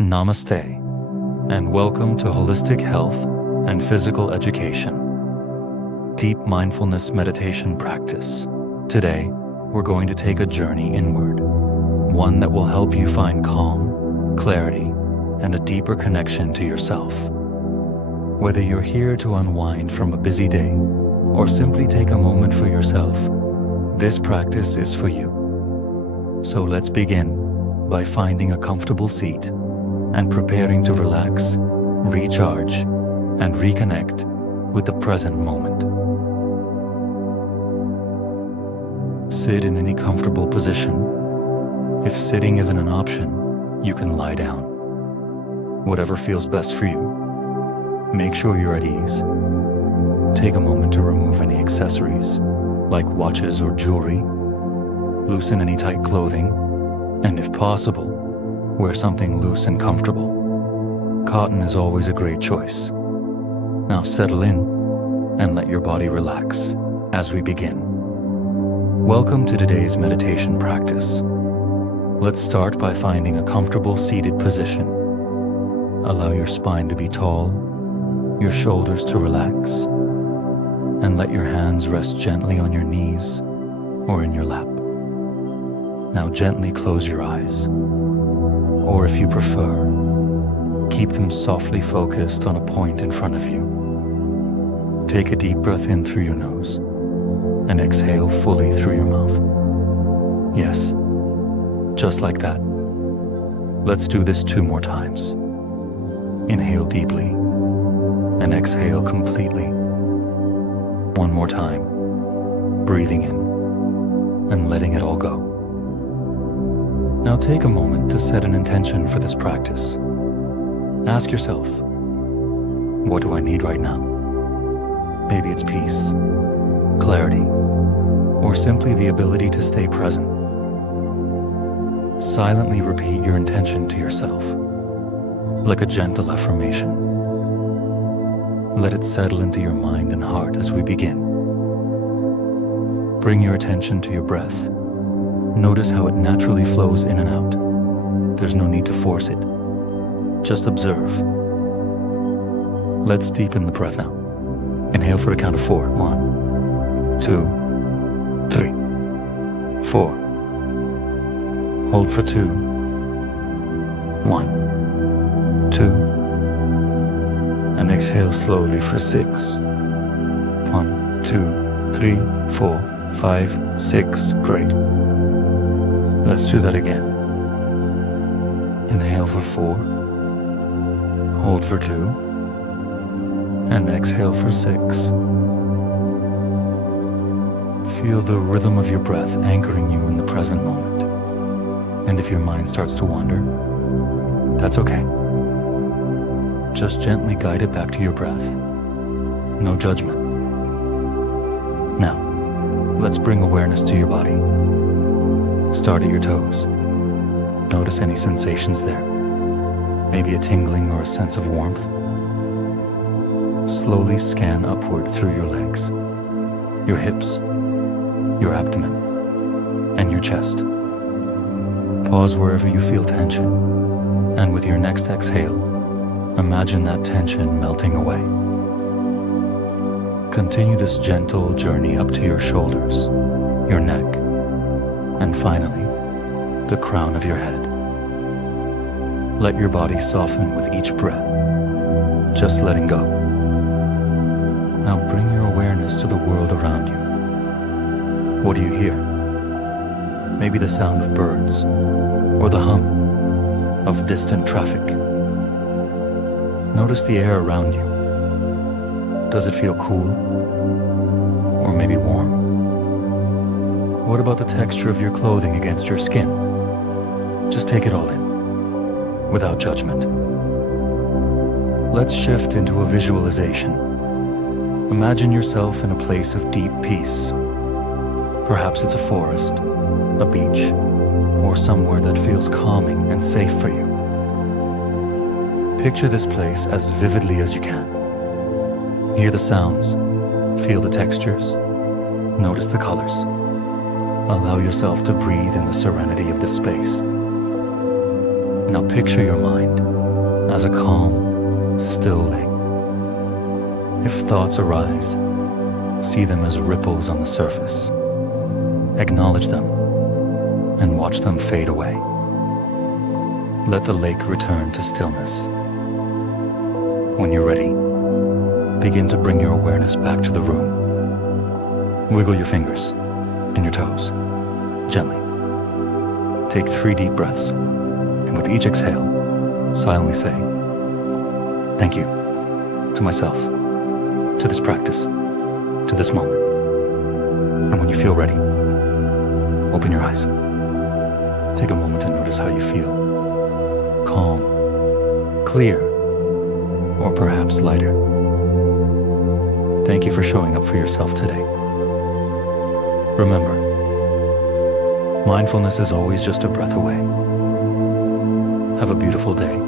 Namaste, and welcome to Holistic Health and Physical Education, Deep Mindfulness Meditation Practice. Today, we're going to take a journey inward, one that will help you find calm, clarity, and a deeper connection to yourself. Whether you're here to unwind from a busy day or simply take a moment for yourself, this practice is for you. So let's begin by finding a comfortable seat and preparing to relax, recharge, and reconnect with the present moment. Sit in any comfortable position. If sitting isn't an option, you can lie down. Whatever feels best for you. Make sure you're at ease. Take a moment to remove any accessories, like watches or jewelry. Loosen any tight clothing, and if possible, wear something loose and comfortable. Cotton is always a great choice. Now settle in and let your body relax as we begin. Welcome to today's meditation practice. Let's start by finding a comfortable seated position. Allow your spine to be tall, your shoulders to relax, and let your hands rest gently on your knees or in your lap. Now gently close your eyes. Or if you prefer, keep them softly focused on a point in front of you. Take a deep breath in through your nose and exhale fully through your mouth. Yes, just like that. Let's do this 2 more times. Inhale deeply and exhale completely. 1 more time, breathing in and letting it all go. Now take a moment to set an intention for this practice. Ask yourself, what do I need right now? Maybe it's peace, clarity, or simply the ability to stay present. Silently repeat your intention to yourself, like a gentle affirmation. Let it settle into your mind and heart as we begin. Bring your attention to your breath. Notice how it naturally flows in and out. There's no need to force it. Just observe. Let's deepen the breath now. Inhale for a count of 4. 1, 2, 3, 4. Hold for 2. 1, 2. And exhale slowly for 6. 1, 2, 3, 4, 5, 6. Great. Let's do that again. Inhale for 4, hold for 2, and exhale for 6. Feel the rhythm of your breath anchoring you in the present moment. And if your mind starts to wander, that's okay. Just gently guide it back to your breath. No judgment. Now, let's bring awareness to your body. Start at your toes. Notice any sensations there. Maybe a tingling or a sense of warmth. Slowly scan upward through your legs, your hips, your abdomen, and your chest. Pause wherever you feel tension, and with your next exhale, imagine that tension melting away. Continue this gentle journey up to your shoulders, your neck, and finally, the crown of your head. Let your body soften with each breath, just letting go. Now bring your awareness to the world around you. What do you hear? Maybe the sound of birds, or the hum of distant traffic. Notice the air around you. Does it feel cool? Or maybe warm? What about the texture of your clothing against your skin? Just take it all in, without judgment. Let's shift into a visualization. Imagine yourself in a place of deep peace. Perhaps it's a forest, a beach, or somewhere that feels calming and safe for you. Picture this place as vividly as you can. Hear the sounds, feel the textures, notice the colors. Allow yourself to breathe in the serenity of this space. Now picture your mind as a calm, still lake. If thoughts arise, see them as ripples on the surface. Acknowledge them and watch them fade away. Let the lake return to stillness. When you're ready, begin to bring your awareness back to the room. Wiggle your fingers and your toes, gently. Take 3 deep breaths, and with each exhale, silently say, "Thank you," to myself, to this practice, to this moment. And when you feel ready, open your eyes. Take a moment to notice how you feel. Calm, clear, or perhaps lighter. Thank you for showing up for yourself today. Remember, mindfulness is always just a breath away. Have a beautiful day,